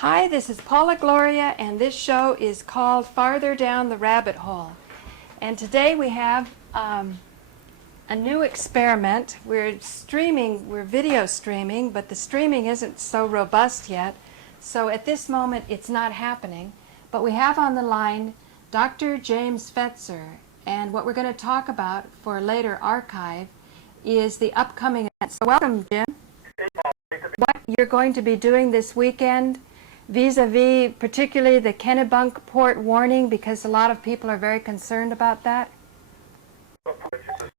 Hi, this is Paula, Gloria, and this show is called Farther Down the Rabbit Hole. And today we have a new experiment. We're video streaming, but the streaming isn't so robust yet. So at this moment it's not happening. But we have on the line Dr. James Fetzer, and what we're going to talk about for later archive is the upcoming event. So welcome, Jim. What you're going to be doing this weekend vis-a-vis particularly the Kennebunkport warning, because a lot of people are very concerned about that? Which is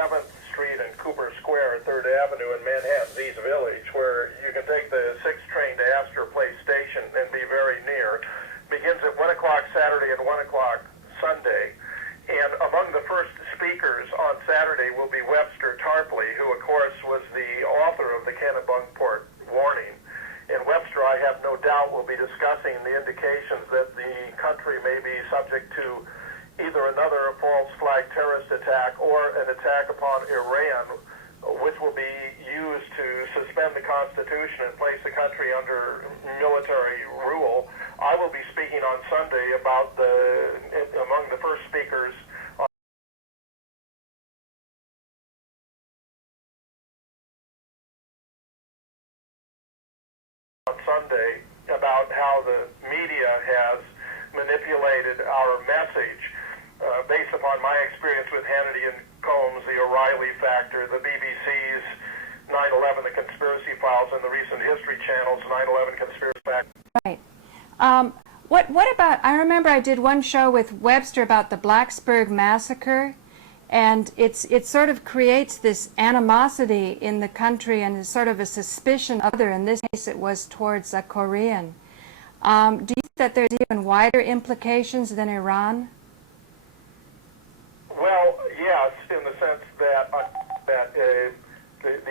7th Street and Cooper Square, 3rd Avenue in Manhattan's East Village, where you can take the 6 train to Astor Place Station and be very near. Begins at 1 o'clock Saturday and 1 o'clock Sunday. And among the first speakers on Saturday will be Webster Tarpley, who of course was the author of the Kennebunkport warning. And Webster, I have no doubt, will be discussing the indications that the country may be subject to either another false flag terrorist attack or an attack upon Iran, which will be used to suspend the Constitution and place the country under military rule. I will be speaking on Sunday about among the first speakers on Sunday about how the media has manipulated our message based upon my experience with Hannity and Combs, the O'Reilly factor, the BBC's 9/11, the Conspiracy Files, and the recent History Channel's 9/11 Conspiracy Factor. Right. What about, I remember I did one show with Webster about the Blacksburg massacre, and it sort of creates this animosity in the country and is sort of a suspicion of other. In this case it was towards a Korean. Do you think that there's even wider implications than Iran? Well, yes, in the sense that the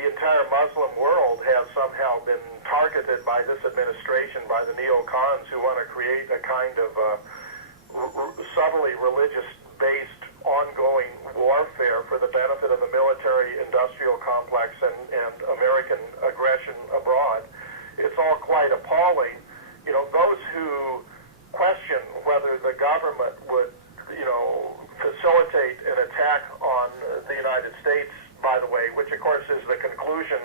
entire Muslim world has somehow been targeted by this administration, by the neocons who want to create a kind of subtly religious-based ongoing warfare for the benefit of the military-industrial complex and American aggression abroad. It's all quite appalling. You know, those who question whether the government would, facilitate an attack on the United States, by the way, which of course is the conclusion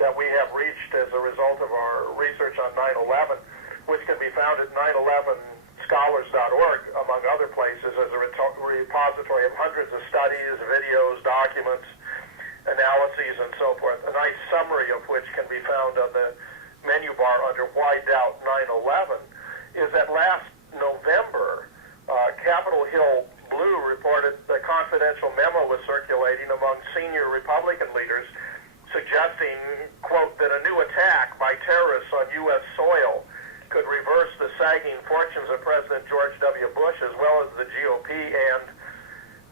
that we have reached as a result of our research on 9/11, which can be found at 911scholars.org, among other places, as a repository of hundreds of studies, videos, documents, analyses, and so forth. A nice summary of which can be found on the menu bar under Why Doubt 9/11, is that last November, Capitol Hill Blue reported a confidential memo was circulating among senior Republican leaders suggesting, quote, that a new attack by terrorists on U.S. soil could reverse the sagging fortunes of President George W. Bush as well as the GOP and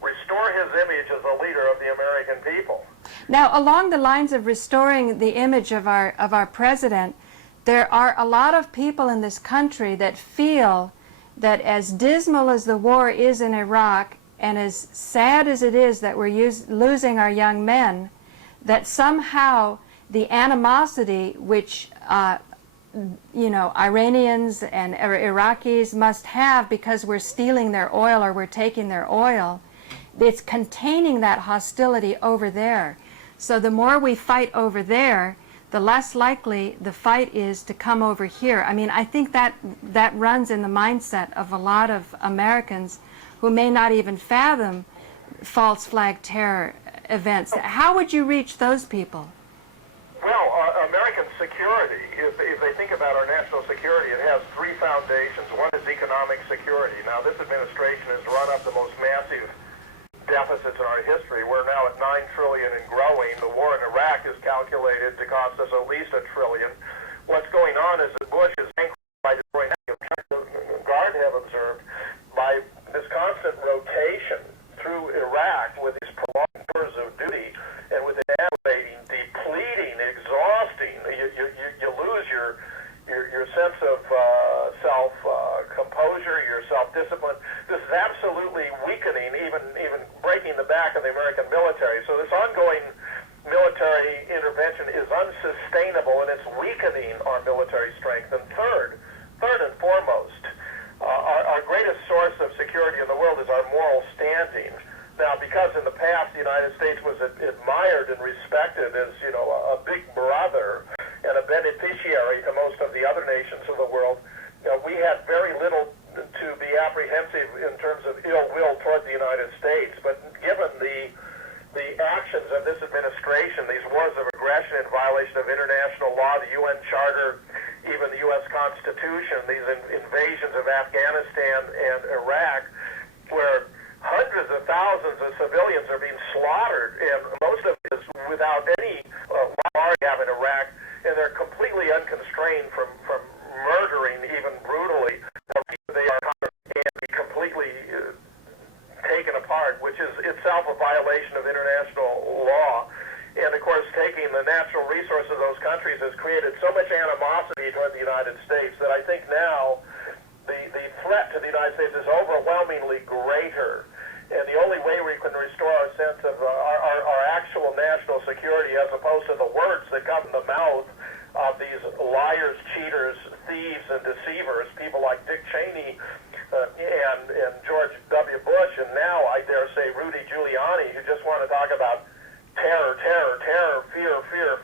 restore his image as a leader of the American people. Now, along the lines of restoring the image of our president, there are a lot of people in this country that feel that as dismal as the war is in Iraq and as sad as it is that we're losing our young men, that somehow the animosity which Iranians and Iraqis must have because we're stealing their oil or we're taking their oil, it's containing that hostility over there. So the more we fight over there, the less likely the fight is to come over here. I mean, I think that runs in the mindset of a lot of Americans who may not even fathom false flag terror events. How would you reach those people? Well, American security, if they think about our national security, it has 3 foundations. One is economic security. Now, this administration has run up the most massive deficits in our history. We're now at $9 trillion and growing. The war in Iraq is calculated to cost us at least $1 trillion. What's going on is that Bush is by destroying Guard have observed by this constant rotation through Iraq with these prolonged tours of duty and with the aggravating, depleting, exhausting, you lose your sense of self-composure, your self-discipline. This is absolutely weakening, even breaking the back of the American military. So this ongoing military intervention is unsustainable and it's weakening our military strength. And third and foremost, our greatest source of security in the world is our moral standing. Now, because in the past the United States was admired and respected as, a big brother and a beneficiary to most of the other nations of the world, we had very little to be apprehensive in terms of ill will toward the United States. But given the actions of this administration, these wars of aggression in violation of international law, the UN Charter, even the U.S. Constitution, these invasions of Afghanistan and Iraq, where hundreds of thousands of civilians are being slaughtered, and most of it is without any law we have in Iraq, and they're completely unconstrained from murdering, even brutally. They are and be completely taken apart, which is itself a violation of international law. And, of course, taking the natural resources of those countries has created so much animosity toward the United States that I think now the threat to the United States is overwhelmingly greater. And the only way we can restore our sense of our actual national security, as opposed to the words that come in the mouth of these liars, cheaters, thieves, and deceivers, people like Dick Cheney and George W. Bush, and now, I dare say, Rudy Giuliani, who just want to talk about terror,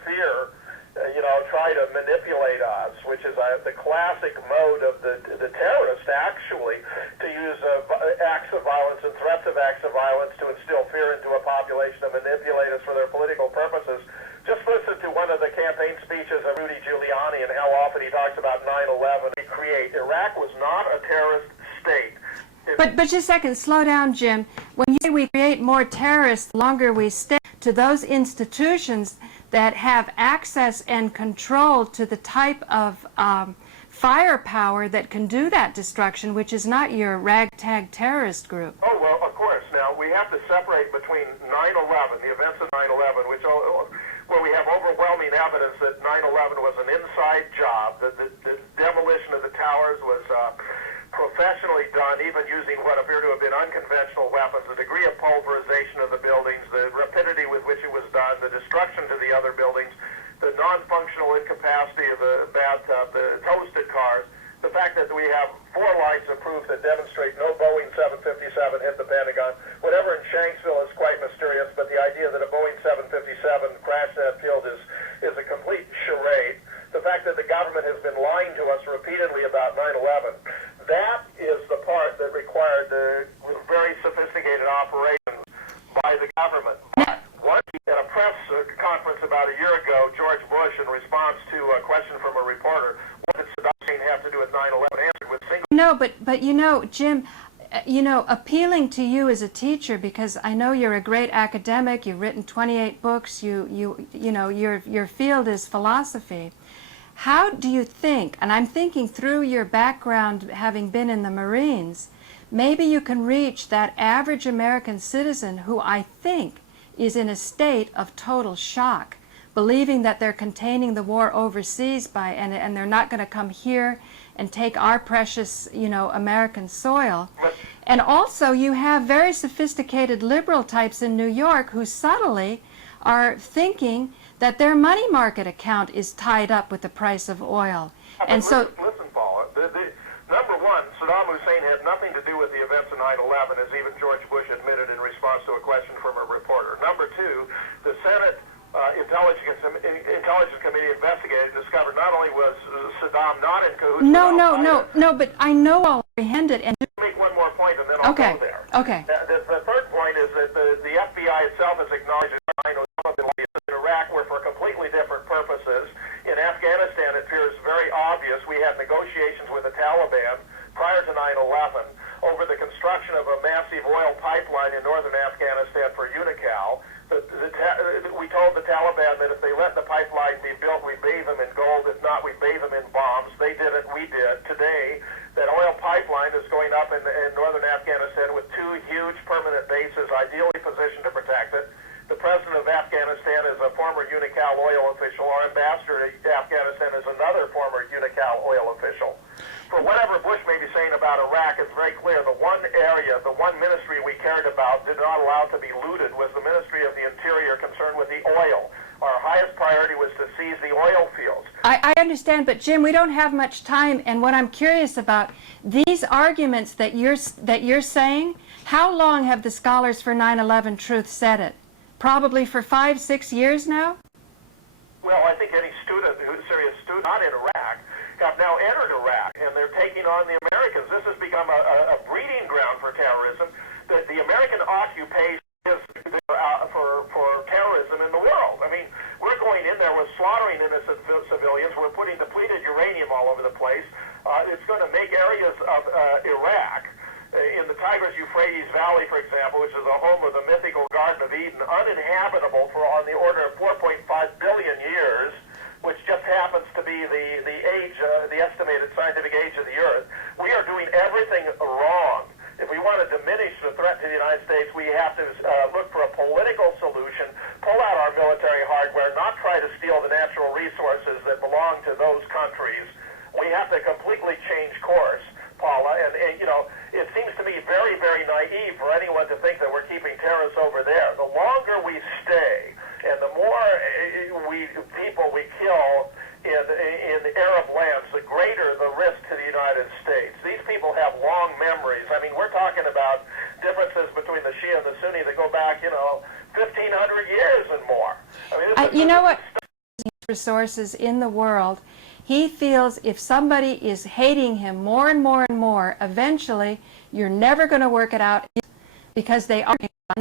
fear, try to manipulate us, which is the classic mode of the terrorist, actually, to use acts of violence and threats of acts of violence to instill fear into a population and manipulate us for their political purposes. Just listen to one of the campaign speeches of Rudy Giuliani and how often he talks about 9/11. Iraq was not a terrorist state. But just a second, slow down, Jim. When you say we create more terrorists the longer we stay to those institutions that have access and control to the type of firepower that can do that destruction, which is not your ragtag terrorist group. Oh, well, of course. Now, we have to separate between 9/11, the events of 9/11, where we have overwhelming evidence that 9/11 was an inside job, that the demolition of the towers was professionally done, even using what appear to have been unconventional weapons, the degree of pulverization of the buildings, the rapidity with which it was done, the destruction to the other buildings, the non-functional incapacity of the toasted cars, the fact that we have 4 lines of proof that demonstrate no Boeing 757 hit the Pentagon. Whatever in Shanksville is quite mysterious, but the idea that a Boeing 757 crashed that field is a complete charade. The fact that the government has been lying to us repeatedly about 9/11, that is the part that required the very sophisticated operations by the government. But at a press conference about a year ago, George Bush, in response to a question from a reporter, what did Saddam Hussein have to do with 9/11, answered with single... No, but Jim, appealing to you as a teacher, because I know you're a great academic, you've written 28 books, your field is philosophy. How do you think, and I'm thinking through your background having been in the Marines, maybe you can reach that average American citizen who I think is in a state of total shock, believing that they're containing the war overseas and they're not going to come here and take our precious, American soil. And also you have very sophisticated liberal types in New York who subtly are thinking that their money market account is tied up with the price of oil. And so... Listen, Paula, number one, Saddam Hussein had nothing to do with the events of 9/11, as even George Bush admitted in response to a question from a reporter. Number two, the Senate Intelligence Committee investigated and discovered not only was Saddam not in cahoots with Al-Qaeda... No, but I know I'll apprehend it. And make one more point and then I'll go there. Okay. The third point is that the FBI itself has acknowledged that 9/11 in Iraq were for completely different purposes. In Afghanistan, it appears very obvious we had negotiations with the Taliban prior to 9/11 over the construction of a massive oil pipeline in northern Afghanistan for Unocal. We told the Taliban that if they let the pipeline be built, we'd bathe them in gold. If not, we'd bathe them in bombs. They did it, we did. Today, that oil pipeline is going up in northern Afghanistan with 2 huge permanent bases ideally positioned to protect it. The president of Afghanistan is a former Unocal oil official. Our ambassador to Afghanistan is another former Unocal oil official. for whatever Bush may be saying about Iraq, it's very clear the one area, the one ministry we cared about did not allow to be looted was the Ministry of the Interior concerned with the oil. Our highest priority was to seize the oil fields. I understand, but Jim, we don't have much time, and what I'm curious about, these arguments that you're saying, how long have the scholars for 9/11 Truth said it? Probably for 5, 6 years now? Well, I think any student, who's a serious student, not in Iraq, have now entered Iraq, and they're taking on the Americans. This has become a breeding ground for terrorism. The American occupation is for terrorism in the world. I mean, we're going in there, we're slaughtering innocent civilians, we're putting depleted uranium all over the place. It's going to make areas of Iraq, in the Tigris-Euphrates Valley, for example, which is the home of the mythical Garden of Eden, uninhabitable for on the order of 4.5 billion years, which just happens to be the age, the estimated scientific age of the Earth. We are doing everything wrong. If we want to diminish the threat to the United States, we have to look for a political solution, pull out our military hardware, not try to steal the natural resources that belong to those countries. We have to completely change course, Paula, and you know, it seems to me very, very naive for anyone to think that we're keeping terrorists over there. The longer we stay, and the more people we kill in the Arab lands, the greater the risk to the United States. These people have long memories. I mean, we're talking about differences between the Shia and the Sunni that go back, 1,500 years and more. I mean, you know what? Resources in the world. He feels if somebody is hating him more and more and more, eventually you're never going to work it out because they are,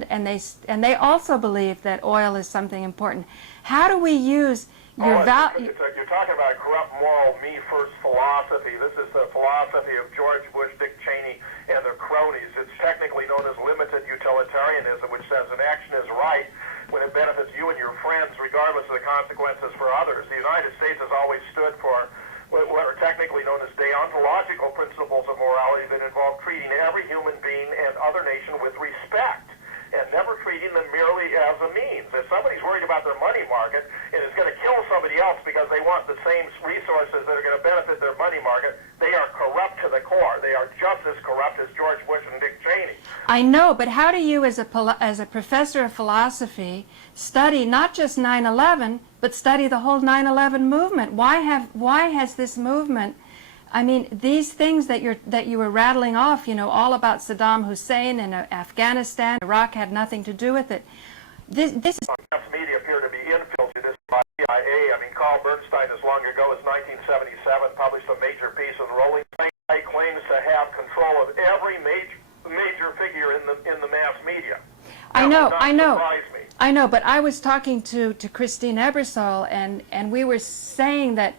and they also believe that oil is something important. How do we use your value? You're talking about a corrupt, moral, me-first philosophy. This is the philosophy of George Bush, Dick Cheney, and their cronies. It's technically known as limited utilitarianism, which says an action is right when it benefits you and your friends, regardless of the consequences for others. The United States has always stood for what are technically known as deontological principles of morality that involve treating every human being and other nation with respect, and never treating them merely as a means. If somebody's worried about their money market and is going to kill somebody else because they want the same resources that are going to benefit their money market, they are corrupt to the core. They are just as corrupt as George Bush and Dick Cheney. I know, but how do you, as a professor of philosophy, study not just 9/11, but study the whole 9/11 movement? Why has this movement? I mean, these things that you were rattling off, all about Saddam Hussein and Afghanistan, Iraq had nothing to do with it. This mass media appear to be infiltrated by the CIA. I mean, Carl Bernstein, as long ago as 1977, published a major piece in Rolling Stone. He claims to have control of every major figure in the mass media. I know, but I was talking to Christine Ebersole, and we were saying that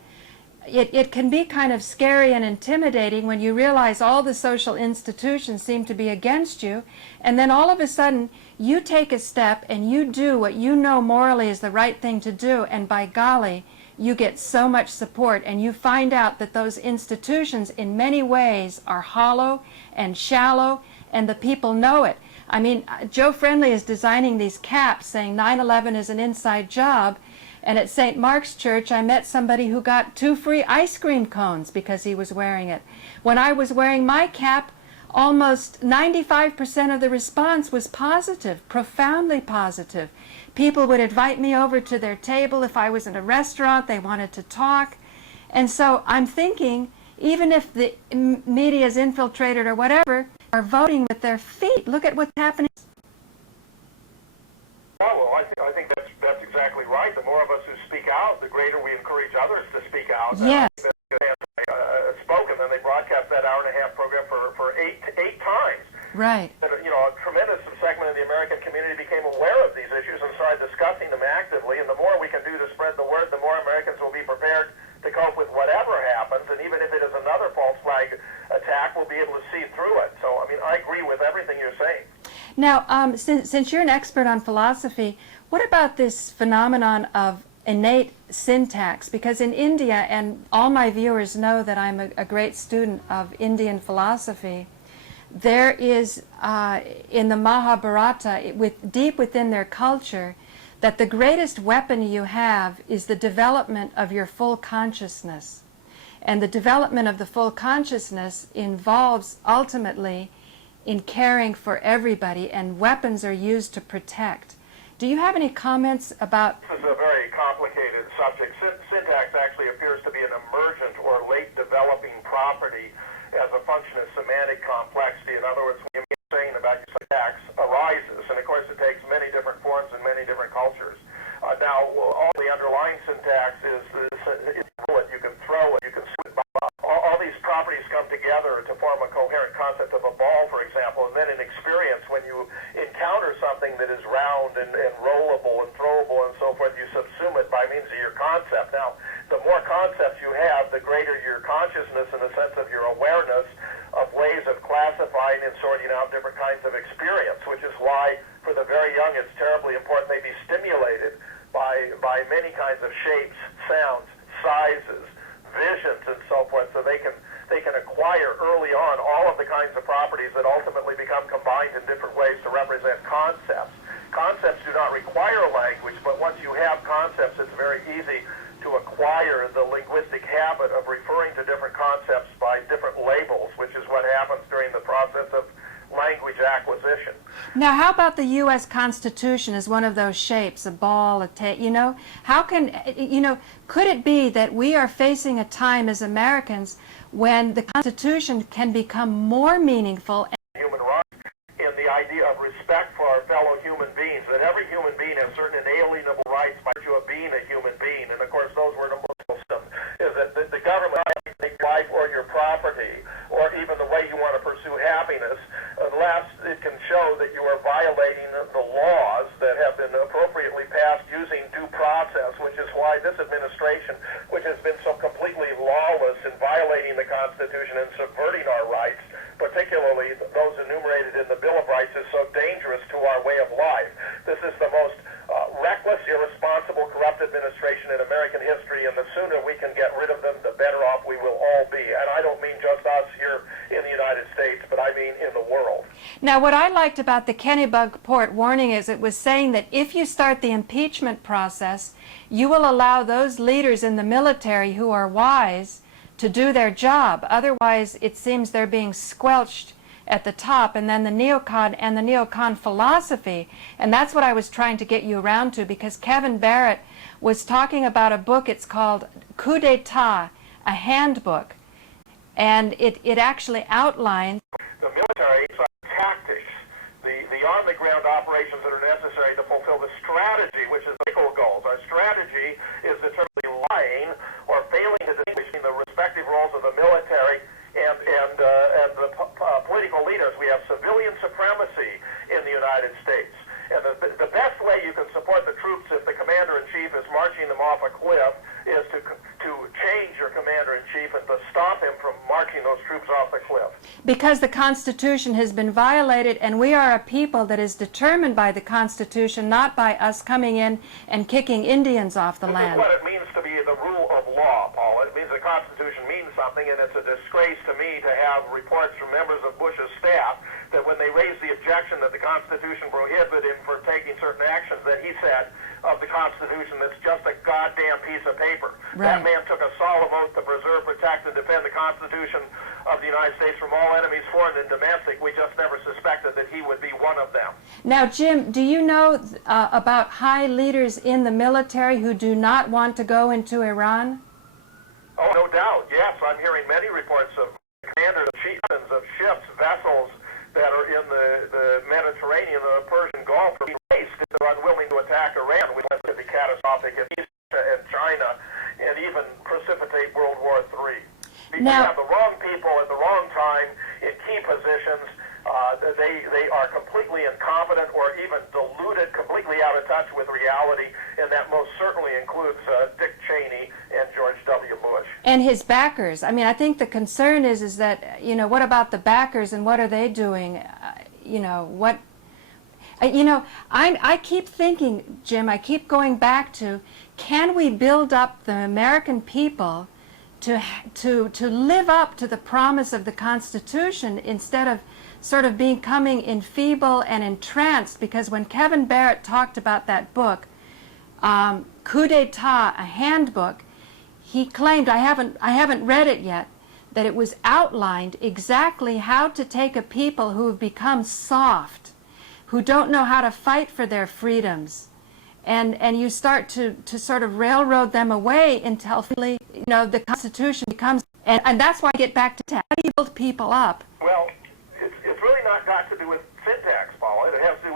it can be kind of scary and intimidating when you realize all the social institutions seem to be against you, and then all of a sudden you take a step and you do what you know morally is the right thing to do, and by golly, you get so much support, and you find out that those institutions in many ways are hollow and shallow, and the people know it. I mean, Joe Friendly is designing these caps saying 9/11 is an inside job, and at St. Mark's Church I met somebody who got 2 free ice cream cones because he was wearing it. When I was wearing my cap, almost 95% of the response was positive, profoundly positive. People would invite me over to their table if I was in a restaurant, they wanted to talk. And so I'm thinking, even if the media is infiltrated or whatever, are voting with their feet. Look at what's happening. Well, I think that's exactly right. The more of us who speak out, the greater we encourage others to speak out. Yes. Spoken, and they broadcast that hour-and-a-half program for eight times. Right. And, a tremendous segment of the American community became aware of these issues and started discussing them actively. And the more we can do to spread the word, the more Americans will be prepared to cope with whatever happens. And even if it is another false flag attack, we'll be able to see through it. So, I mean, I agree with everything you're saying. Now, since you're an expert on philosophy, what about this phenomenon of innate syntax? Because in India, and all my viewers know that I'm a great student of Indian philosophy, there is in the Mahabharata, deep within their culture, that the greatest weapon you have is the development of your full consciousness. And the development of the full consciousness involves ultimately in caring for everybody, and weapons are used to protect. Do you have any comments about... This is a very complicated subject. Syntax actually appears to be an emergent or late developing property as a function of semantic complexity. In other words, when you're saying about your syntax arises, and of course it takes many different forms in many different cultures. Now, all the underlying syntax is bullet, you can throw it, you can swing it. All these properties come together to form a coherent concept of a ball, for example, and then in experience, when you encounter something that is round and rollable and throwable and so forth, you subsume it by means of your concept. Now, the more concepts you have, the greater your consciousness in the sense of your awareness of ways of classifying and sorting out different kinds of experience, which is why for the very young it's terribly important they be stimulated by many kinds of shapes, sounds, sizes, visions, and so forth, so they can acquire early on all of the kinds of properties that ultimately become combined in different ways to represent concepts. Concepts do not require language, but once you have concepts, it's very easy to acquire the linguistic habit of referring to different concepts by different labels, which is what happens during the process of language acquisition. Now, how about the U.S. Constitution as one of those shapes, a ball, a tape, how can, could it be that we are facing a time as Americans when the Constitution can become more meaningful? Human rights, in the idea of respect for our fellow human beings, that every human being has certain inalienable rights by virtue of being a human being, and of course those were the Muslim system, is that the government can't take your life or your property, or even the way you want to pursue happiness, unless it can show that you are violating the laws that have been appropriately passed using due process, which is why this administration, which has been so completely lawless in violating the Constitution and subverting our rights, particularly those enumerated in the Bill of Rights, is so dangerous to our way of life. This is the most reckless, irresponsible, corrupt administration in American history, and the sooner we can get rid of them, the better off we will all be. And I don't mean just us here in the United States, but I mean in the world. Now, what I liked about the Kennebunkport warning is it was saying that if you start the impeachment process, you will allow those leaders in the military who are wise to do their job. Otherwise, it seems they're being squelched at the top, and then the neocon philosophy, and that's what I was trying to get you around to, because Kevin Barrett was talking about a book. It's called Coup d'etat, a handbook, and it actually outlines the military tactics, the on-the-ground operations that are necessary to fulfill the strategy, which is the NICO goals. Our strategy is determinedly lying or failing to distinguish between the respective roles of the military and the political leaders. We have civilian supremacy in the United States. And the best way you can support the troops if the commander-in-chief is marching them off a cliff is to change your commander-in-chief and to stop him from marching those troops off the cliff. Because the Constitution has been violated, and we are a people that is determined by the Constitution, not by us coming in and kicking Indians off the land. This is what it means to be the rule of law, Paula. It means the Constitution means something, and it's a disgrace to me to have reports from members of Bush's staff that when they raised the objection that the Constitution prohibited him from taking certain actions, that he said of the Constitution, that's just a goddamn piece of paper. Right. That man took a solemn oath to preserve, protect, and defend the Constitution of the United States from all enemies, foreign and domestic. We just never suspected that he would be one of them. Now, Jim, do you know about high leaders in the military who do not want to go into Iran? Oh, no doubt. Yes, I'm hearing many reports of commanders, chiefs of ships, vessels that are in the Mediterranean and the Persian Gulf are being raced if they're unwilling to attack Iran, which would be catastrophic in East and China, and even precipitate World War III. Because you have the wrong people at the wrong time in key positions. They are completely incompetent or even deluded, completely out of touch with reality, and that most certainly includes Dick Cheney and George W. Bush. And his backers. I mean, I think the concern is that, what about the backers and what are they doing? I keep thinking, Jim, I keep going back to, can we build up the American people to live up to the promise of the Constitution instead of sort of becoming enfeebled and entranced? Because when Kevin Barrett talked about that book, Coup d'etat, a handbook, he claimed, I haven't read it yet, that it was outlined exactly how to take a people who have become soft, who don't know how to fight for their freedoms, and you start to sort of railroad them away until finally, the Constitution becomes, and that's why I get back to how do you build people up? Well, it's really not got to do with syntax, Paula. It has to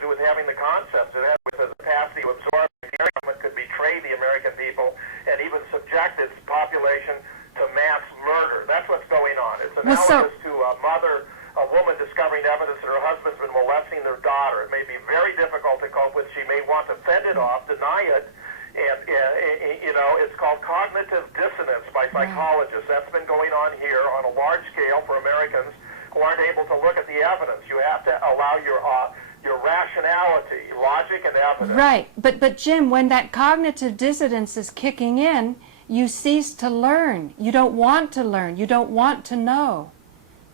do with having the concepts. It has to do with the capacity to absorb. The government could betray the American people and even subject its population to mass murder. That's what's going on. It's analogous to a woman discovering evidence that her husband's been molesting their daughter. It may be very difficult to cope with. She may want to fend it off, deny it, and it's called cognitive dissonance by psychologists. That's been going on here on a large scale for Americans who aren't able to look at the evidence. You have to allow your rationality, logic, and evidence. Right, but Jim, when that cognitive dissonance is kicking in, you cease to learn. You don't want to learn. You don't want to know.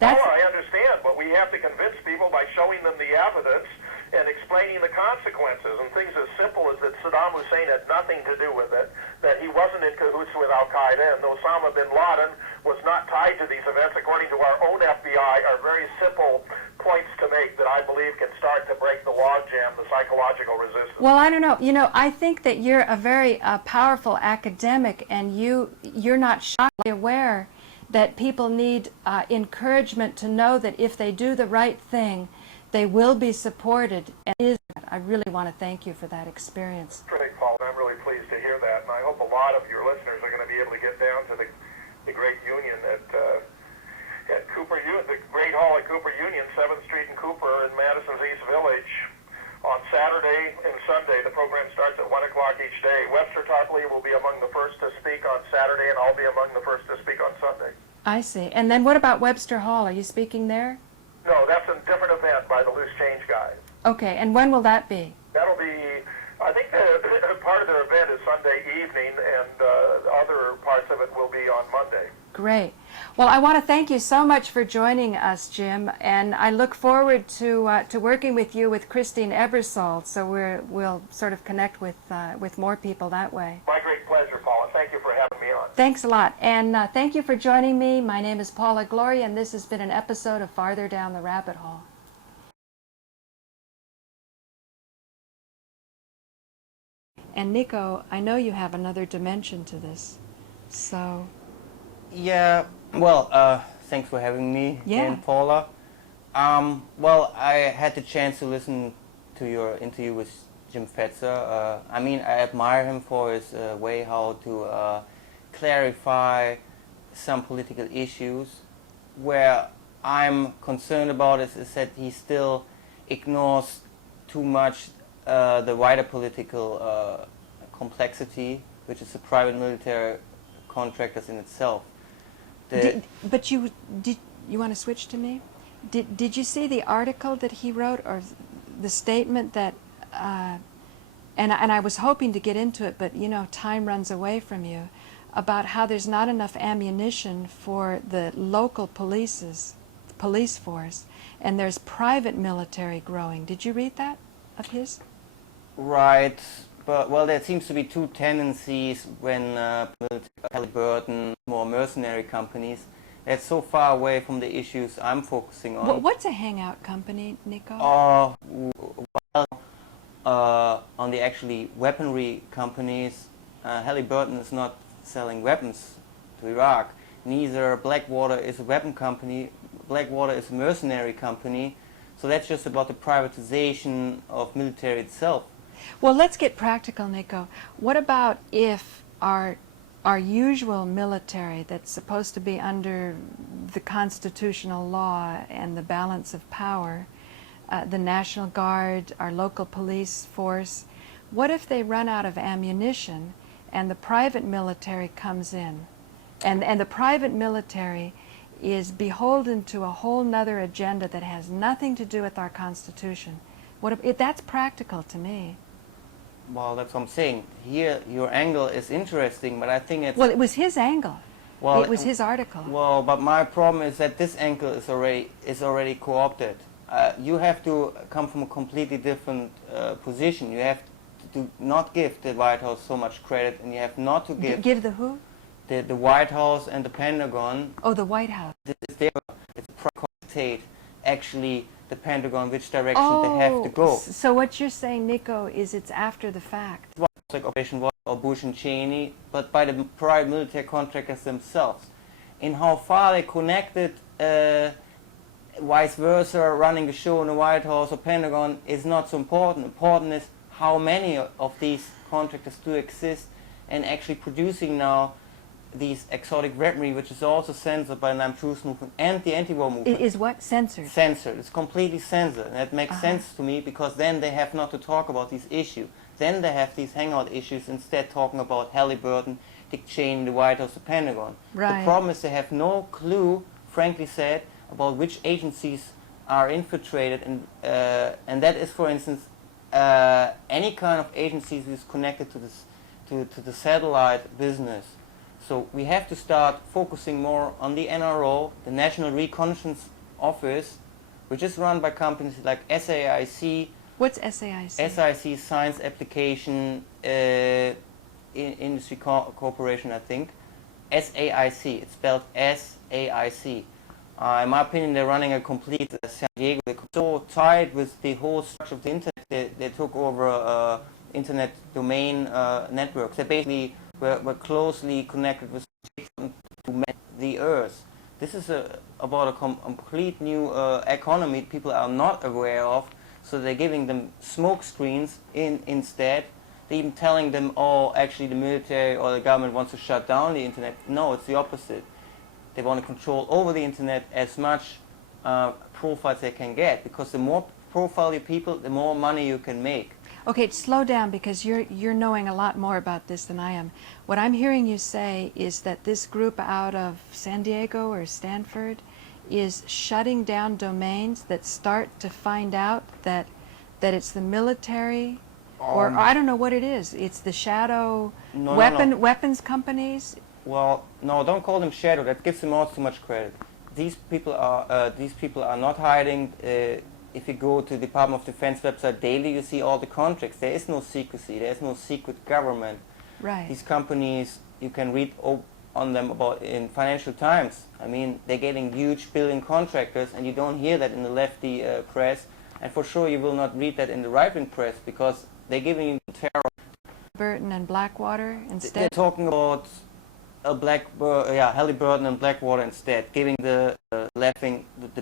I understand, but we have to convince people by showing them the evidence and explaining the consequences, and things as simple as that Saddam Hussein had nothing to do with it, that he wasn't in cahoots with Al-Qaeda, and Osama bin Laden was not tied to these events, according to our own FBI, are very simple points to make that I believe can start to break the logjam, the psychological resistance. Well, I don't know. I think that you're a very powerful academic, and you're not shockingly aware that people need encouragement to know that if they do the right thing, they will be supported. And I really want to thank you for that experience. Great, Paul. I'm really pleased to hear that, and I hope a lot of your listeners are going to be able to get down to the Great Union at Cooper, the Great Hall at Cooper Union, 7th Street in Cooper in Madison's East Village on Saturday and Sunday. The program starts at 1 o'clock each day. Webster Tarpley will be among the first to speak on Saturday, and I'll be among the first to speak on Sunday. I see. And then what about Webster Hall? Are you speaking there? No, that's a different event by the Loose Change guys. Okay, and when will that be? That'll be, I think part of their event is Sunday evening, and other parts of it will be on Monday. Great. Well, I want to thank you so much for joining us, Jim, and I look forward to working with you with Christine Ebersole, so we'll sort of connect with more people that way. My great pleasure, Paula. Thank you for having me on. Thanks a lot, and thank you for joining me. My name is Paula Gloria, and this has been an episode of Farther Down the Rabbit Hole. And Nico, I know you have another dimension to this, so... Yeah, well, thanks for having me again, Paula. Well, I had the chance to listen to your interview with Jim Fetzer. I mean, I admire him for his way how to clarify some political issues. Where I'm concerned about is that he still ignores too much the wider political complexity, which is the private military contractors in itself. But you want to switch to me? Did you see the article that he wrote, or the statement that? And I was hoping to get into it, but time runs away from you. About how there's not enough ammunition for the local police force, and there's private military growing. Did you read that of his? Right. But, well, there seems to be two tendencies when Halliburton, more mercenary companies, that's so far away from the issues I'm focusing on. What's a hangout company, Nico? On the actually weaponry companies, Halliburton is not selling weapons to Iraq. Neither Blackwater is a weapon company. Blackwater is a mercenary company. So that's just about the privatization of military itself. Well, let's get practical, Nico. What about if our usual military that's supposed to be under the constitutional law and the balance of power, the National Guard, our local police force, what if they run out of ammunition and the private military comes in? And the private military is beholden to a whole nother agenda that has nothing to do with our Constitution. That's practical to me. Well, that's what I'm saying. Here, your angle is interesting, but I think it's... Well, it was his angle. Well, it was his article. Well, but my problem is that this angle is already co-opted. You have to come from a completely different position. You have do not give the White House so much credit, and you have not to Give the who? The White House and the Pentagon. Oh, the White House. This is their, it's a state, actually the Pentagon, which direction they have to go. So what you're saying, Nico, is it's after the fact. It's like Operation Water or Bush and Cheney, but by the private military contractors themselves. In how far they connected, vice versa, running the show in the White House or Pentagon is not so important. Important is how many of these contractors do exist and actually producing now these exotic weaponry, which is also censored by the non-truth movement and the anti-war movement. It is what? Censored? Censored. It's completely censored. And that makes sense to me, because then they have not to talk about these issues. Then they have these hangout issues, instead talking about Halliburton, Dick Cheney, the White House, the Pentagon. Right. The problem is they have no clue, frankly said, about which agencies are infiltrated, and that is, for instance, any kind of agencies is connected to this, to the satellite business. So we have to start focusing more on the NRO, the National Reconnaissance Office, which is run by companies like SAIC. What's SAIC? SAIC, Science Application Industry Corporation, I think. SAIC, it's spelled SAIC. In my opinion, they're running a complete San Diego. They're so tied with the whole structure of the internet, they took over internet domain networks. They basically were closely connected with the Earth. This is about a complete new economy people are not aware of, so they're giving them smoke screens instead. They're even telling them, oh, actually the military or the government wants to shut down the internet. No, it's the opposite. They want to control over the internet as much profiles they can get, because the more profile you people, the more money you can make. Okay, slow down, because you're knowing a lot more about this than I am. What I'm hearing you say is that this group out of San Diego or Stanford is shutting down domains that start to find out that it's the military, or I don't know what it is. It's the shadow weapons companies. Well, no, don't call them shadow. That gives them all too much credit. These people are not hiding. If you go to the Department of Defense website daily, you see all the contracts. There is no secrecy. There is no secret government. Right. These companies, you can read on them about in Financial Times. I mean, they're getting huge billion contractors, and you don't hear that in the lefty press. And for sure, you will not read that in the right-wing press, because they're giving you terror. Burton and Blackwater instead. They're talking about Halliburton and Blackwater instead, giving the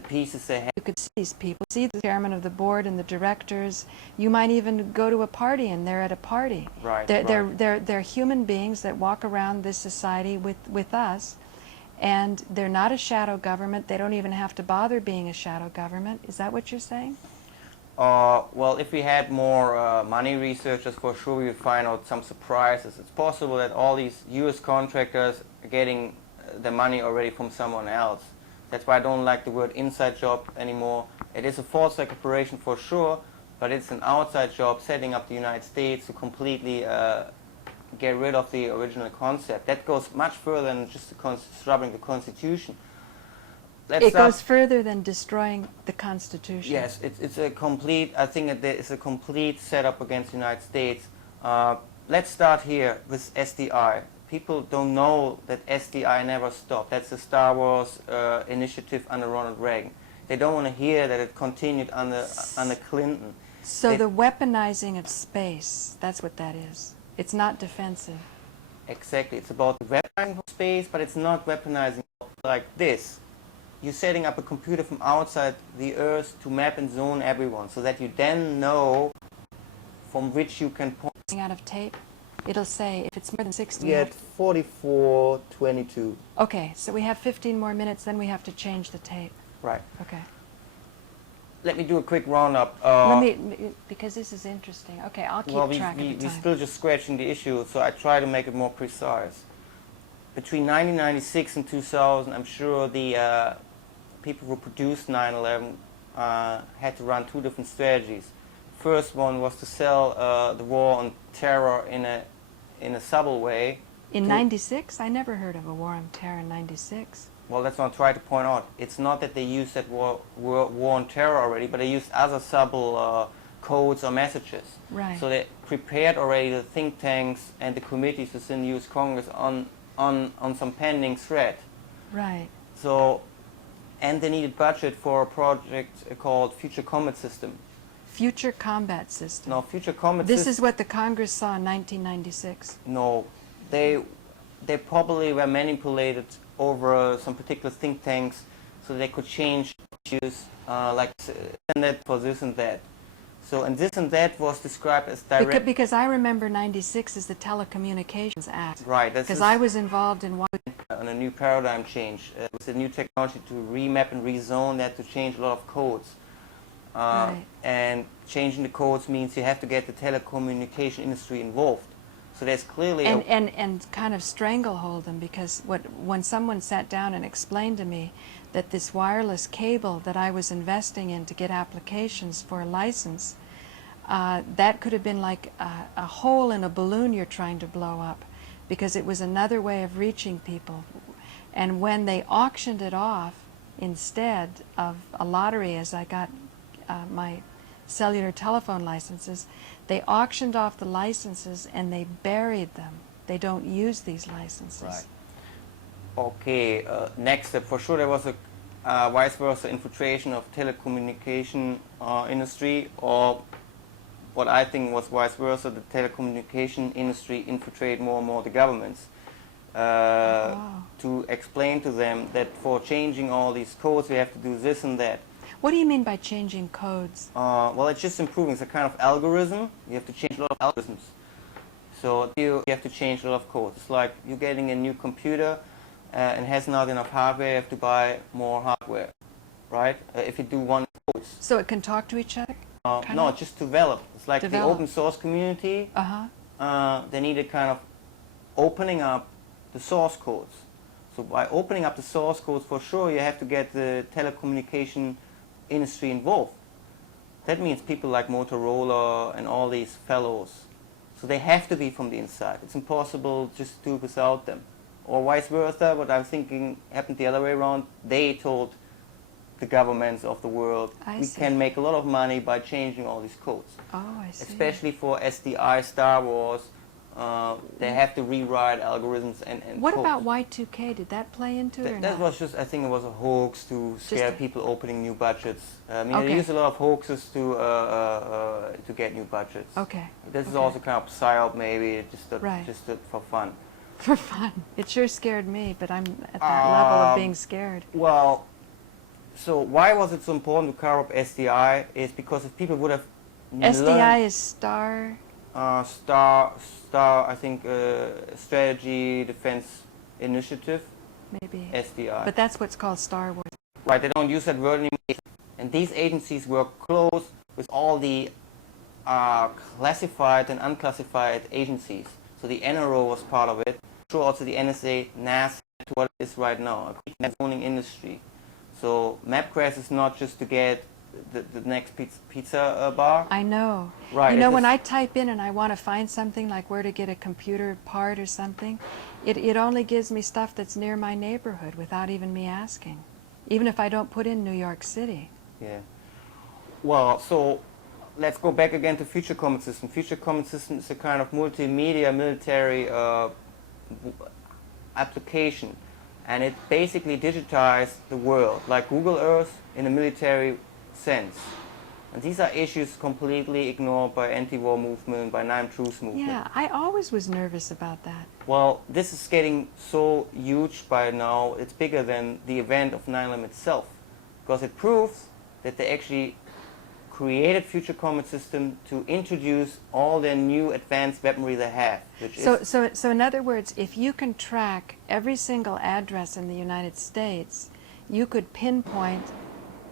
pieces they have. You could see these people, see the chairman of the board and the directors. You might even go to a party and they're at a party. Right. They're human beings that walk around this society with us, and they're not a shadow government. They don't even have to bother being a shadow government. Is that what you're saying? Well, if we had more money researchers, for sure we would find out some surprises. It's possible that all these U.S. contractors are getting the money already from someone else. That's why I don't like the word inside job anymore. It is a false flag operation for sure, but it's an outside job setting up the United States to completely get rid of the original concept. That goes much further than just disrupting the Constitution. It goes further than destroying the Constitution. Yes, it's a complete, I think it's a complete setup against the United States. Let's start here with SDI. People don't know that SDI never stopped. That's the Star Wars initiative under Ronald Reagan. They don't want to hear that it continued under Clinton. So the weaponizing of space, that's what that is. It's not defensive. Exactly. It's about weaponizing of space, but it's not weaponizing like this. You're setting up a computer from outside the Earth to map and zone everyone, so that you then know from which you can point. Out of tape, it'll say if it's more than 60 minutes. 44:22. Okay, so we have 15 more minutes, then we have to change the tape. Right. Okay. Let me do a quick roundup. Because this is interesting. Okay, I'll keep track of the time. We're still just scratching the issue, so I try to make it more precise. Between 1996 and 2000, I'm sure the people who produced 9/11 had to run two different strategies. First one was to sell the war on terror in a subtle way. In 96? I never heard of a war on terror in 96. Well, that's what I'm trying to point out. It's not that they used that war on terror already, but they used other subtle codes or messages. Right. So they prepared already the think tanks and the committees within the U.S. Congress on some pending threat. Right. So, and they needed budget for a project called Future Combat System. Future Combat System. No, Future Combat This System. is what the Congress saw in 1996. No, they probably were manipulated over some particular think tanks so they could change issues like that for this and that. So, and this and that was described as direct. Because I remember 96 as the Telecommunications Act. Right. Because I was involved in on a new paradigm change. With a new technology to remap and rezone, they had to change a lot of codes. Right. And changing the codes means you have to get the telecommunication industry involved. So there's clearly and kind of stranglehold them, because when someone sat down and explained to me that this wireless cable that I was investing in to get applications for a license, that could have been like a hole in a balloon you're trying to blow up, because it was another way of reaching people. And when they auctioned it off instead of a lottery, as I got my cellular telephone licenses, they auctioned off the licenses and they buried them. They don't use these licenses. Right. Okay, next step. For sure there was a vice versa infiltration of telecommunication industry, or what I think was vice versa, the telecommunication industry infiltrated more and more the governments to explain to them that for changing all these codes we have to do this and that. What do you mean by changing codes? Well, it's just improving. It's a kind of algorithm. You have to change a lot of algorithms. So you have to change a lot of codes. It's like you're getting a new computer and has not enough hardware, you have to buy more hardware, right? If you do one code. So it can talk to each other? No, just develop. It's like Develop. the open source community. They needed kind of opening up the source codes. So by opening up the source codes, for sure, you have to get the telecommunication industry involved. That means people like Motorola and all these fellows. So they have to be from the inside. It's impossible just to do without them. Or vice versa, what I'm thinking happened the other way around. They told the governments of the world, we can make a lot of money by changing all these codes. Oh, I see. Especially for SDI, Star Wars, they have to rewrite algorithms and What codes. about Y2K? Did that play into it or That not? was just, I think it was a hoax to scare people opening new budgets. I mean, Okay. they use a lot of hoaxes to get new budgets. Okay. This is Okay. also kind of psyop, maybe, Right. just for fun. For fun. It sure scared me, but I'm at that level of being scared. Well, so why was it so important to cover up SDI? Is because if people would have SDI is Star. Star, I think, Strategy Defense Initiative, Maybe. SDI. But that's what's called Star Wars. Right, they don't use that word anymore. And these agencies work close with all the classified and unclassified agencies. So the NRO was part of it. Sure, also the NSA, NASA, to what it is right now, a zoning industry. So MapQuest is not just to get the next pizza bar. I know. Right. You know, when I type in and I want to find something like where to get a computer part or something, it only gives me stuff that's near my neighborhood without even me asking, even if I don't put in New York City. Yeah. Well, so let's go back again to Future Combat System. Future Combat System is a kind of multimedia military application, and it basically digitized the world, like Google Earth in a military sense. And these are issues completely ignored by anti-war movement, by 9 Truth movement. Yeah, I always was nervous about that. Well, this is getting so huge by now, it's bigger than the event of 9/11 itself, because it proves that they actually created Future Combat System to introduce all their new advanced weaponry they have. Which So in other words, if you can track every single address in the United States, you could pinpoint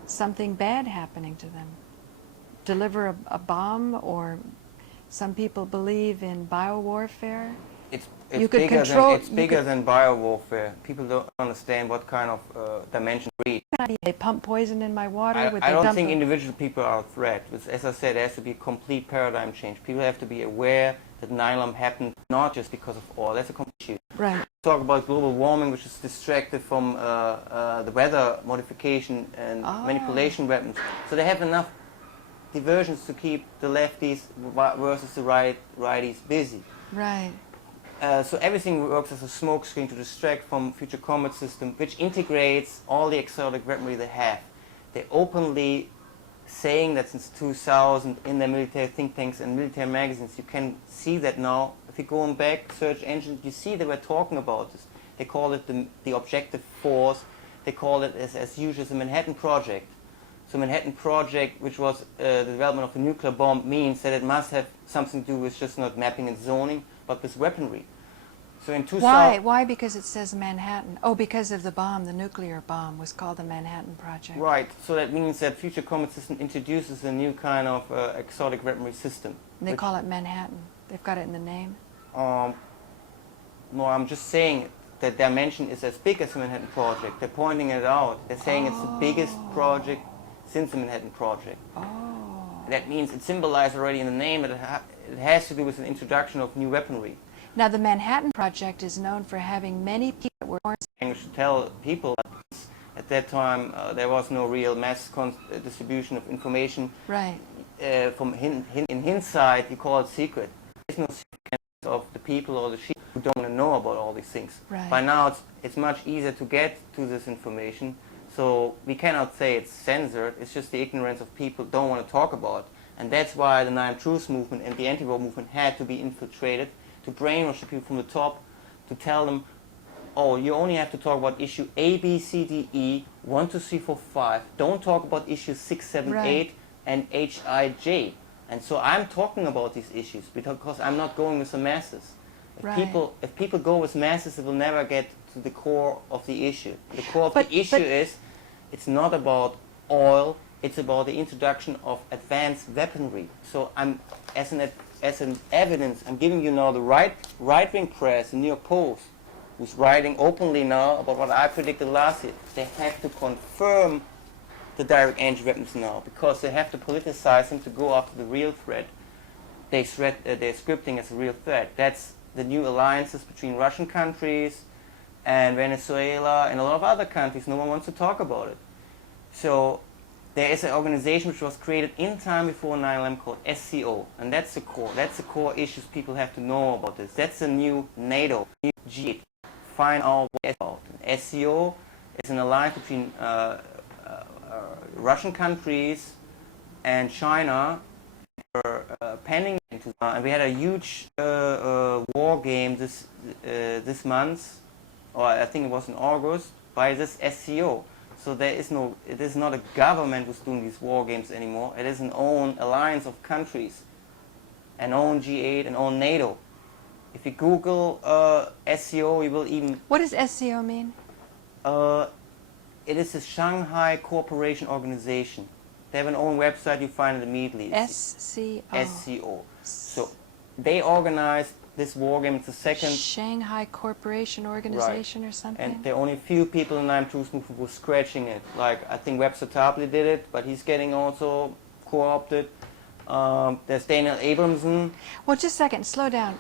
something bad happening to them. Deliver a bomb, or some people believe in biowarfare. It's You could control- bigger than biowarfare. People don't understand what kind of dimension read. They pump poison in my water. Would I they don't dump think it? individual people are a threat. As I said, there has to be a complete paradigm change. People have to be aware that 9/11 happened not just because of oil. That's a complete issue. Right. Talk about global warming, which is distracted from the weather modification and manipulation weapons. So they have enough diversions to keep the lefties versus the righties busy. Right. So everything works as a smokescreen to distract from future combat system, which integrates all the exotic weaponry they have. They're openly saying that since 2000 in their military think tanks and military magazines. You can see that now. If you go on back, search engines, you see they were talking about this. They call it the objective force. They call it, as usual, the Manhattan Project. So Manhattan Project, which was the development of a nuclear bomb, means that it must have something to do with just not mapping and zoning, but with weaponry. So in 2000... Why? Why? Because it says Manhattan. Oh, because of the bomb, the nuclear bomb was called the Manhattan Project. Right. So that means that future combat system introduces a new kind of exotic weaponry system. And they call it Manhattan. They've got it in the name. No, I'm just saying that their mention is as big as the Manhattan Project. They're pointing it out. They're saying it's the biggest project since the Manhattan Project. Oh. That means it's symbolized already in the name that it has to do with an introduction of new weaponry. Now, the Manhattan Project is known for having many people that were born. I should tell people at that time there was no real mass distribution of information. Right. In hindsight, you call it secret. There's no secret of the people or the sheep who don't want to know about all these things. Right. By now, it's much easier to get to this information. So we cannot say it's censored. It's just the ignorance of people who don't want to talk about. And that's why the Nine Truths movement and the anti-war movement had to be infiltrated, to brainwash the people from the top, to tell them, oh, you only have to talk about issue A, B, C, D, E, 1, 2, 3, 4, 5. Don't talk about issues 6, 7, Right. 8, and H, I, J. And so I'm talking about these issues because I'm not going with the masses. Right. If people go with masses, they will never get to the core of the issue. The core of But- the issue is, it's not about oil, it's about the introduction of advanced weaponry. So I'm, as an evidence, I'm giving you now the right-wing press, the New York Post, who's writing openly now about what I predicted last year. They have to confirm the direct energy weapons now, because they have to politicize them to go after the real threat. They're scripting as a real threat. That's the new alliances between Russian countries and Venezuela and a lot of other countries. No one wants to talk about it. So there is an organization which was created in time before 9/11 called SCO, and that's the core. That's the core issues people have to know about this. That's the new NATO, new G8. Find out what it's about. SCO is an alliance between Russian countries and China. Pending into, and we had a huge war game this month, or I think it was in August, by this SCO. So it is not a government who's doing these war games anymore. It is an own alliance of countries, an own G8, an own NATO. If you Google SCO, you will even... What does SCO mean? It is the Shanghai Cooperation Organization. They have an own website, you find it immediately. SCO. SCO. So they organized this war game. It's the second... Shanghai Corporation Organization, right, or something? And there are only a few people in the Nine Truths movement who were scratching it. Like, I think Webster Tarpley did it, but he's getting also co-opted. There's Daniel Abramson. Well, just a second, slow down.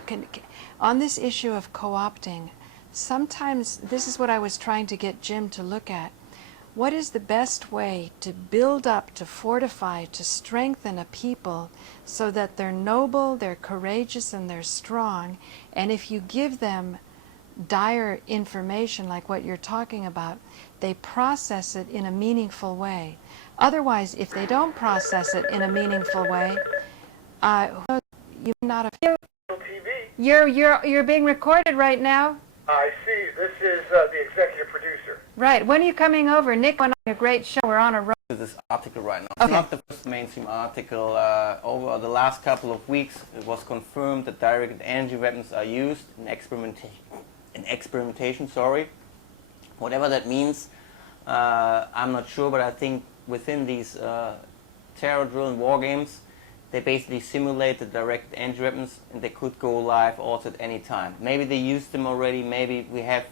On this issue of co-opting, sometimes, this is what I was trying to get Jim to look at. What is the best way to build up, to fortify, to strengthen a people so that they're noble, they're courageous, and they're strong? And if you give them dire information like what you're talking about, they process it in a meaningful way. Otherwise, if they don't process it in a meaningful way, you may not have... You're being recorded right now. I see. This is the executive producer. Right. When are you coming over? Nick went on a great show. We're on a road. This article right now. Okay. It's not the first mainstream article. Over the last couple of weeks, it was confirmed that directed energy weapons are used in experimentation. Whatever that means, I'm not sure, but I think within these terror drill and war games, they basically simulate the direct energy weapons, and they could go live also at any time. Maybe they used them already. Maybe we have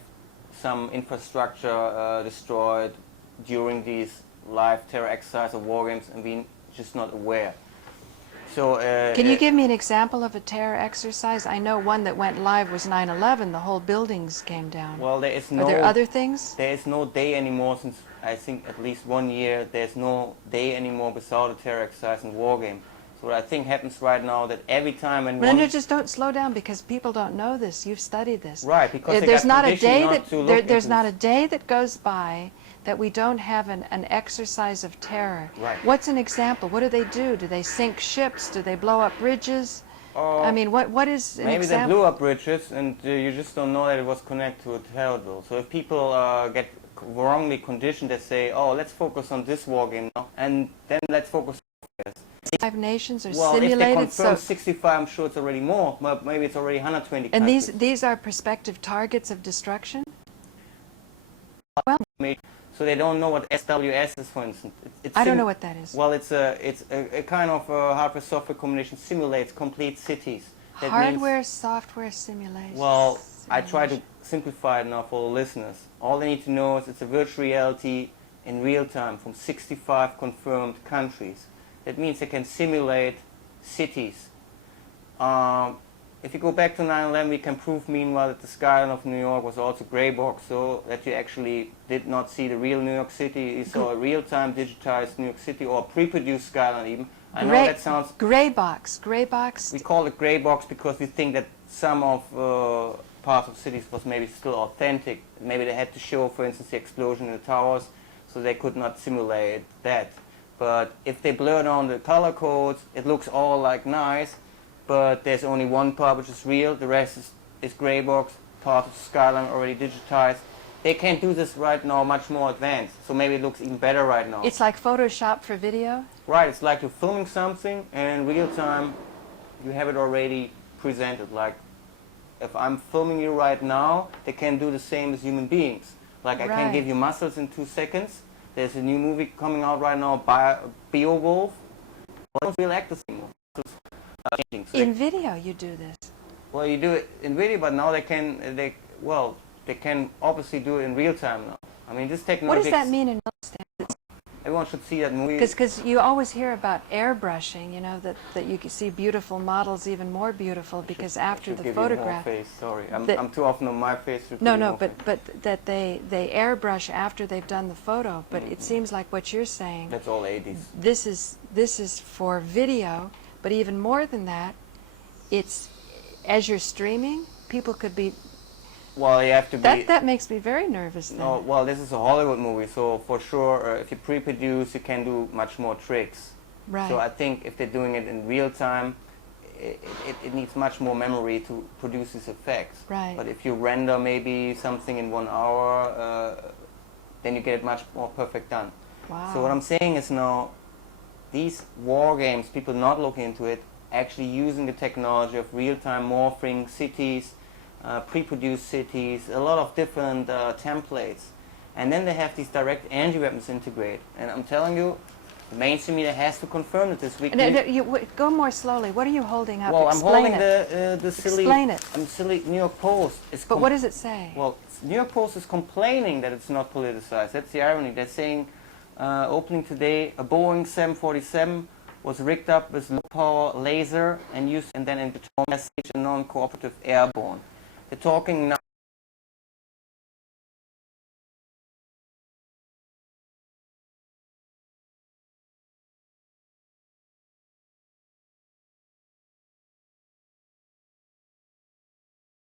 some infrastructure destroyed during these live terror exercise or war games, and we're just not aware. So, can you give me an example of a terror exercise? I know one that went live was 9/11. The whole buildings came down. Well, there is Are there other things? There is no day anymore since I think at least 1 year there's no day anymore without a terror exercise and war game. So what I think happens right now that every time when no, just don't slow down because people don't know this. You've studied this. Right, because there's not a day there's not a day that goes by that we don't have an exercise of terror. Right. What's an example? What do they do? Do they sink ships? Do they blow up bridges? I mean, what is an maybe example? they blew up bridges and you just don't know that it was connected to a terror drill. So if people get wrongly conditioned, they say, oh, let's focus on this war game now, and then let's focus on this. 5 nations are well, simulated. Well, if they confirm 65, I'm sure it's already more, but maybe it's already 120 and countries. these are prospective targets of destruction? Well, so they don't know what SWS is, for instance. I don't know what that is. Well, it's a kind of hardware-software combination, simulates complete cities. That Hardware-software simulation. Well, I try to simplify it now for the listeners. All they need to know is it's a virtual reality in real time from 65 confirmed countries. That means they can simulate cities. If you go back to 9/11, we can prove meanwhile that the skyline of New York was also gray box, so that you actually did not see the real New York City. You saw a real-time digitized New York City or a pre-produced skyline even. I know that sounds... Gray box. Gray box? We call it gray box because we think that some of parts of cities was maybe still authentic. Maybe they had to show, for instance, the explosion in the towers, so they could not simulate that. But if they blurred on the color codes, it looks all like nice, but there's only one part which is real, the rest is gray box, part of the skyline already digitized. They can do this right now much more advanced, so maybe it looks even better right now. It's like Photoshop for video? Right, it's like you're filming something and in real time you have it already presented. Like if I'm filming you right now, they can do the same as human beings. Like I can give you muscles in 2 seconds. There's a new movie coming out right now, Beowulf. Well, don't real actors anymore. In video you do this? Well, you do it in video, but now they can obviously do it in real time now. I mean, this technology... What does that mean in real estate? Everyone should see that movie. Because you always hear about airbrushing, you know, that you can see beautiful models even more beautiful because after the photograph... Give you more face, sorry. I'm too often on my face. No, but that they airbrush after they've done the photo. But it seems like what you're saying... That's all 80s. This is for video, but even more than that, it's as you're streaming, people could be... Well, you have to be... That makes me very nervous then. No, well, this is a Hollywood movie, so for sure, if you pre-produce, you can do much more tricks. Right. So I think if they're doing it in real time, it needs much more memory to produce these effects. Right. But if you render maybe something in 1 hour, then you get it much more perfect done. Wow. So what I'm saying is now, these war games, people not looking into it, actually using the technology of real-time morphing cities, pre-produced cities, a lot of different templates. And then they have these direct anti-weapons integrated. And I'm telling you, the mainstream media has to confirm it this week. Go more slowly. What are you holding up? Well, Explain I'm holding the silly... Explain it. Silly New York Post. But what does it say? Well, New York Post is complaining that it's not politicized. That's the irony. They're saying, opening today, a Boeing 747 was rigged up with low-power laser and used and then in between message and non-cooperative airborne. They're talking now